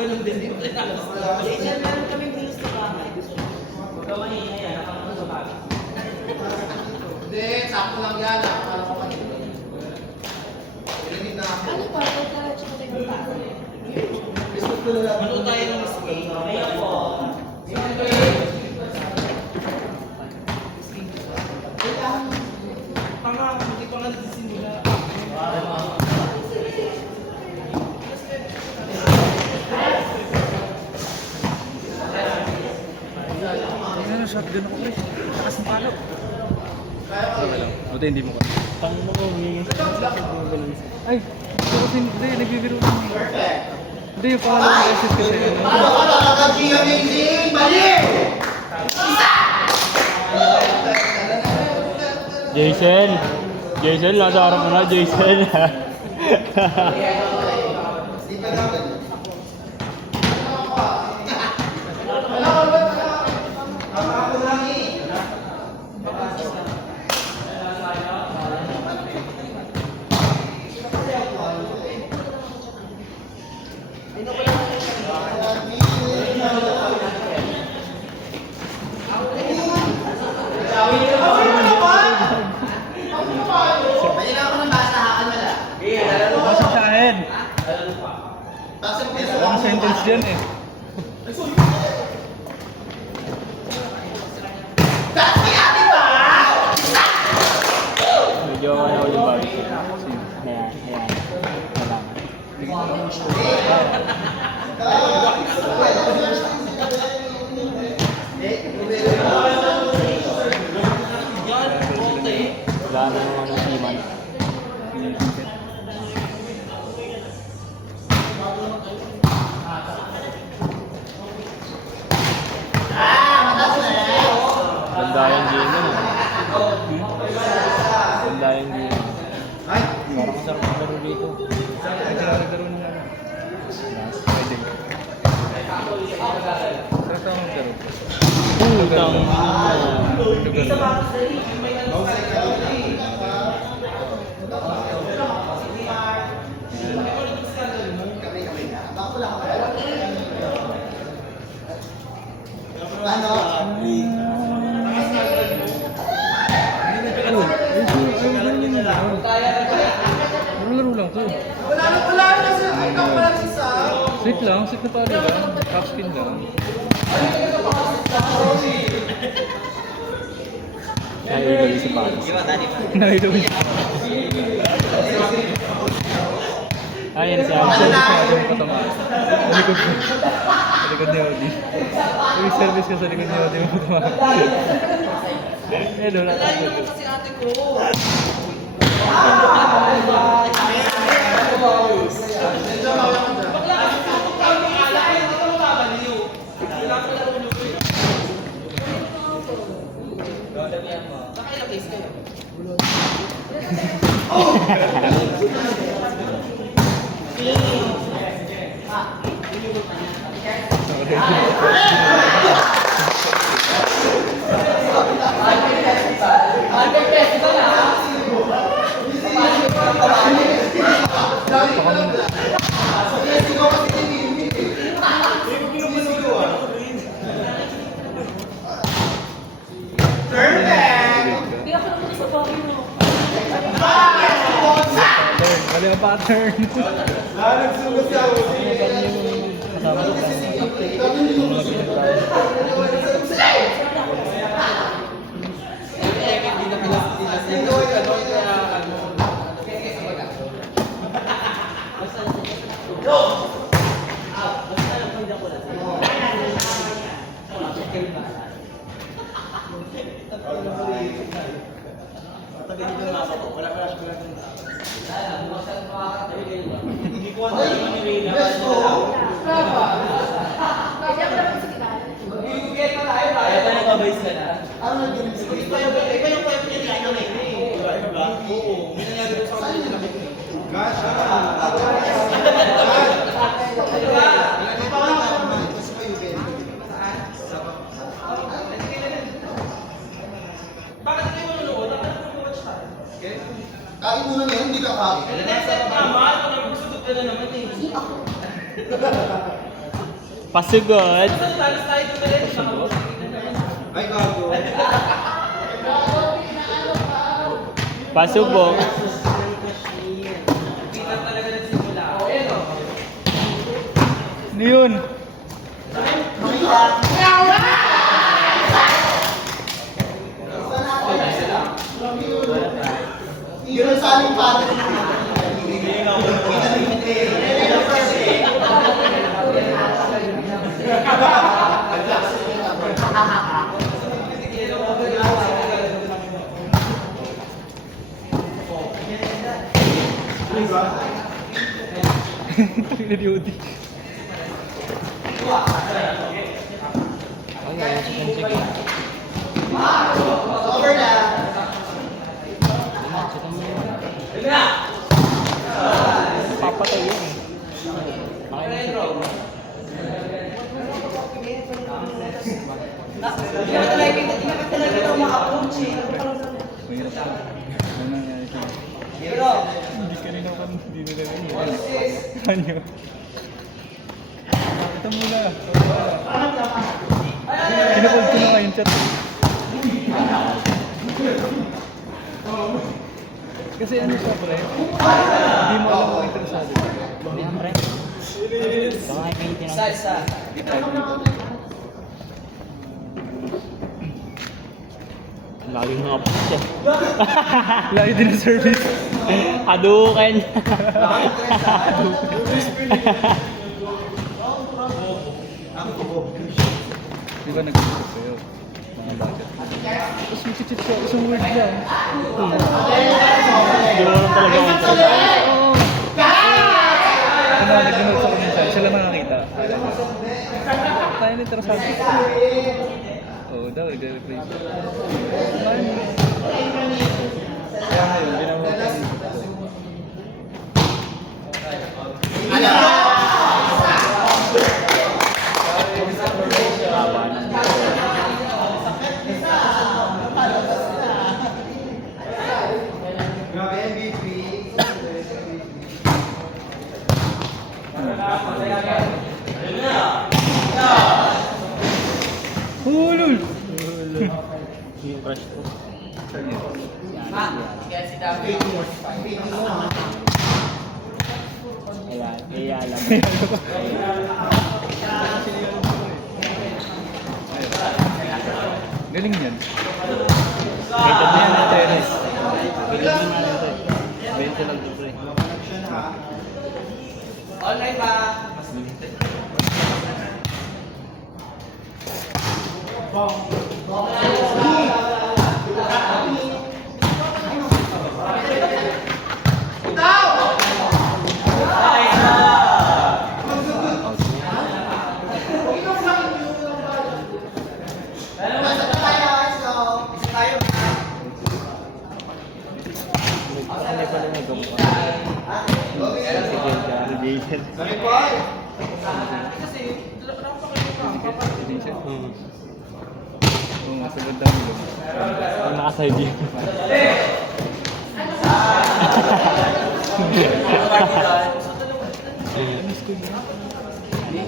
ganun din. Jason, meron kaming views sa bahay. Huwag ka mahina yan, nakakita sa bahay. Hindi, sakto lang yan. Para ko kanina. Rinig na ako. Ano pa? Pagka-check ko tayo pa. Ano tayo ng skate? Kaya po. Tanga, hindi pa nga nagsisimula. Ano, shotgun ako guys. Lakas ng palo. Buti hindi mo ka. Pang mo ko, humingi sa Ay, pero hindi, nagbibiro lang. Hindi, yung pangalawang assist kasi. Jason! Jason, nasa harap mo na, Jason. Pasok sa akin. Ang sentence dyan eh. Medyo ano yung bag. Ayan, ayan. Salamat. Wala na naman ang siman. Ganda yung game nun. Ganda yung game. Parang masarap ang laro dito. Ay, naglalaro ng ano. Pwede. Sarap ang maglaro. Putang Laro lang to. Sweet lang, sweet na palo lang. Half spin lang. Naiigal si Paris. Naiinom niya. Ayan si Service Amson. ka, ayaw mo patamaan. Sa likod mo. Sa likod ni Audi. Yung service ka sa likod ni Audi mo patamaan. Eh, doon natin. Kasi ate ko. Hindi ako naman sa bahay mo. Mali ang pattern. Nagsugot siya ako. Kasama ko Kaya tayo nag-abase ka na? Ano nag-abase ka? Ikaw yung pinag-ano na yun eh. Diba ba? Oo. May nangyari doon sa kanila. Bakit kayo manunood? Dapat nag-watch tayo. Kain muna niya, hindi ka kain. Next time naman, kung nagsusunod ka na naman eh. Pasugod. Ay, gago. Pasubok. Ano yun? Yun ang saling para. Tangina ni Odi. Over na. Papatay yun eh. Mahirap pa. Ano nangyari sa'yo? Hindi kanina ako hindi nila rin yun. Ano? Ito muna. Kinapag ko na nga yung chat. Kasi ano siya pre? Hindi mo alam kung interesado. Siyempre. Baka may maintenance. Lagi nga po siya. Lagi din ang service. Hadouken. Di ba nag-usap kayo? Mga bata. Tapos may chit siya. Isang word lang. Hindi mo lang talaga ako. Oo. Ano, nag-note sa kanya siya. Siya lang nakakita. Tayo na interesado. Oo daw, nag-reply siya. Ano? Kaya ngayon, ginawa ko yung Grabe, MVP. Hulul! Yung crush ko. Kaya alam. Galing yan. Rated na yan natin. Tennis. Rated na natin. 20 lang to pre. Online ba? Hindi pa lang nag-gum pa. Jason. Sabi ko ay. Oo, masagad daw nila. Ang nakaside yun.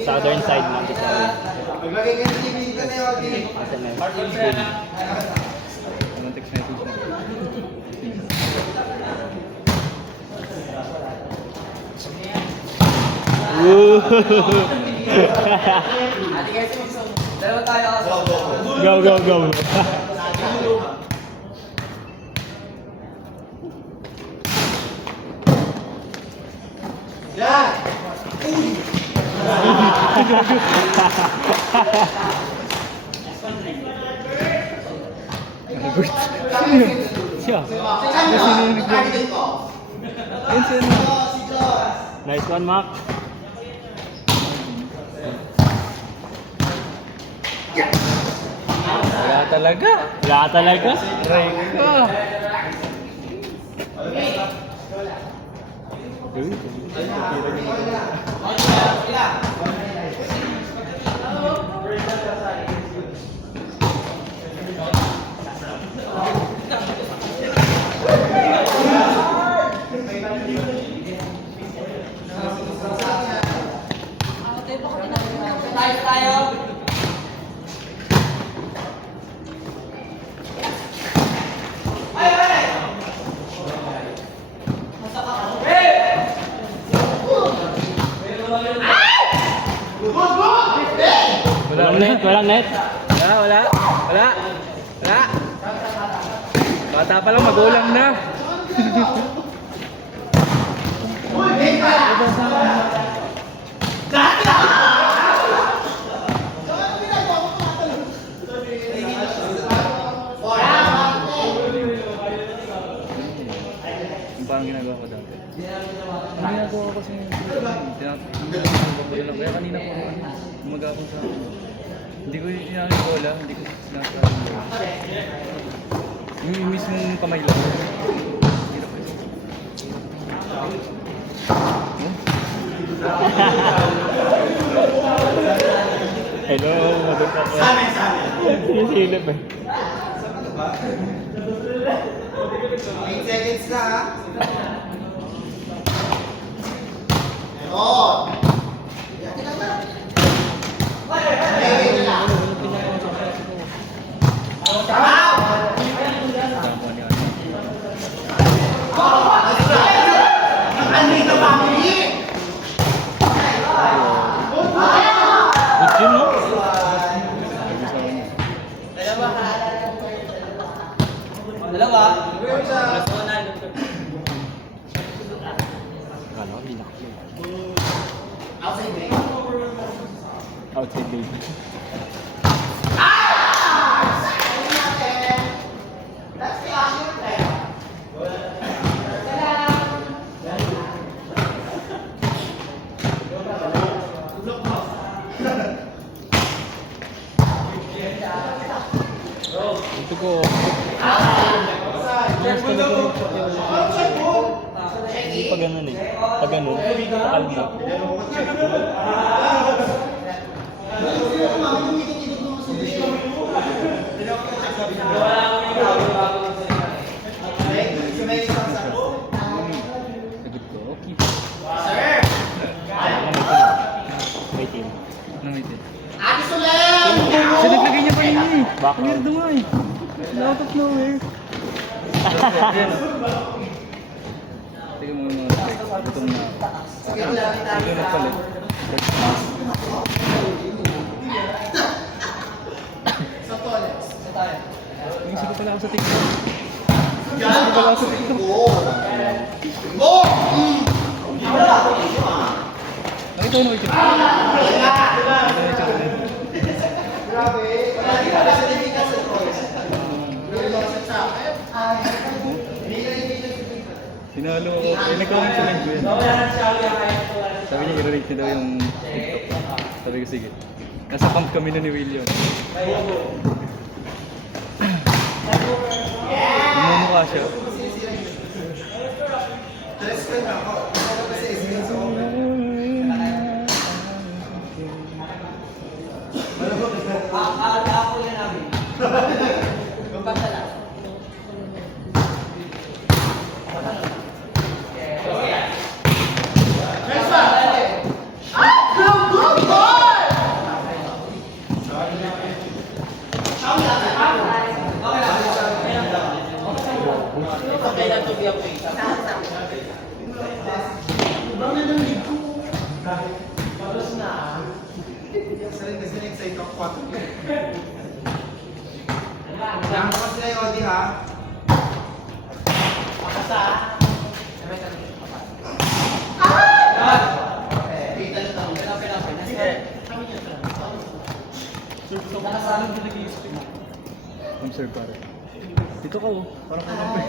Southern side man. Maglagay kayo ng TV dito na yun. Anong text message na? Dalawa tayo. Go, go, go. Yan! Albert. Siya. Targetin ko. Ayun siya na. Si Joss. Nice one, Mac. Wala talaga. Wala talaga. Aray ka. Tayo pa kami na. net. Wala. Bata pa lang, magulang na. Yung parang ginagawa ko dati. Ang ginagawa ko kasi kaya kanina ko gumagapon sa akin. Hindi ko inaano yung bola, hindi ko sinasabi yung bola. Yung mismong kamay lang. Hirap kasi. Hello, madun ako. Sinisilip eh. 8 seconds na ha. Oo. Good yun, no? Dalawa. Akala ko, hindi nakaplay. Outside break. Outside baby. That's the action player. Ito ko. Hindi pa ganun eh. Pag ganun, kalma. Sagot ko, okay. May team. Ano may tip? Ate Solen! Kasi naglagay niya pa yun eh. Back Ang weirdo nga eh. Out of nowhere. Ayan. Tingnan mo yung mga strikes. Gutom na. Ito na pala. Sa toilet. Yung isa pa pala ako sa TikTok. Isa pa pala ako sa TikTok. Go! Nakita ko na yung TikTok. Nakita ko na yung TikTok. Grabe. Wala din pala sa libigan sa toilet. Sinalo ko. Eh, nag-comment sa live ko yan. Sabi niya, i-relate niya daw yung TikTok. Sabi ko, sige. Nasa camp kami na ni William. Namumukha siya. I'm sure pare. Dito ka oh. Parang kamay.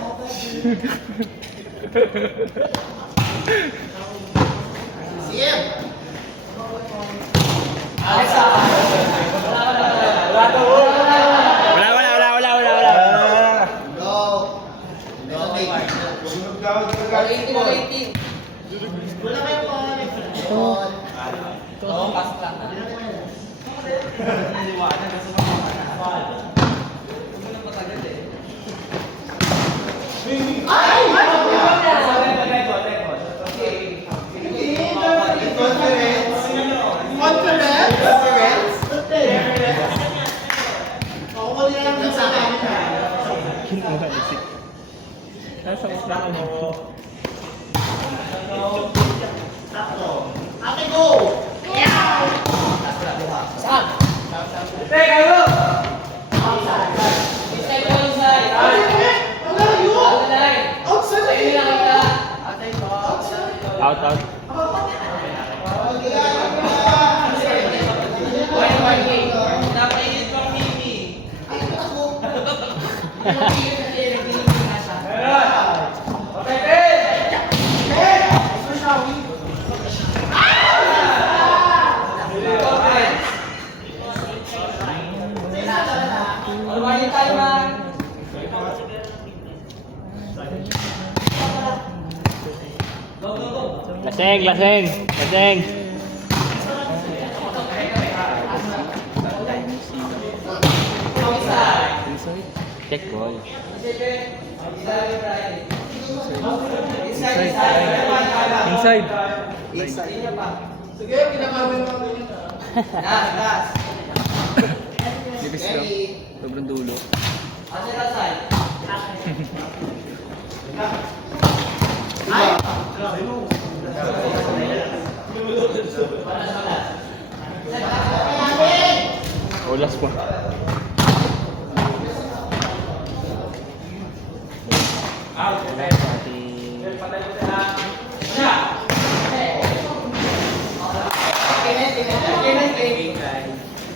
CM! Go! Wala kayo po. Oo, pasok lang. Kinuha isip. Nasa usahan mo. Ate, go! Inside ko, inside. Outside. Sa'yo nila kita. Out, out. Wine parking. Napainit pang Mimi. Lumayan tayo, man. Laseng, laseng, laseng. Check ball. Inside. Sige, kinakawin mo ganyan. Last. Nipis lang. Sobrang dulo. Olas pa.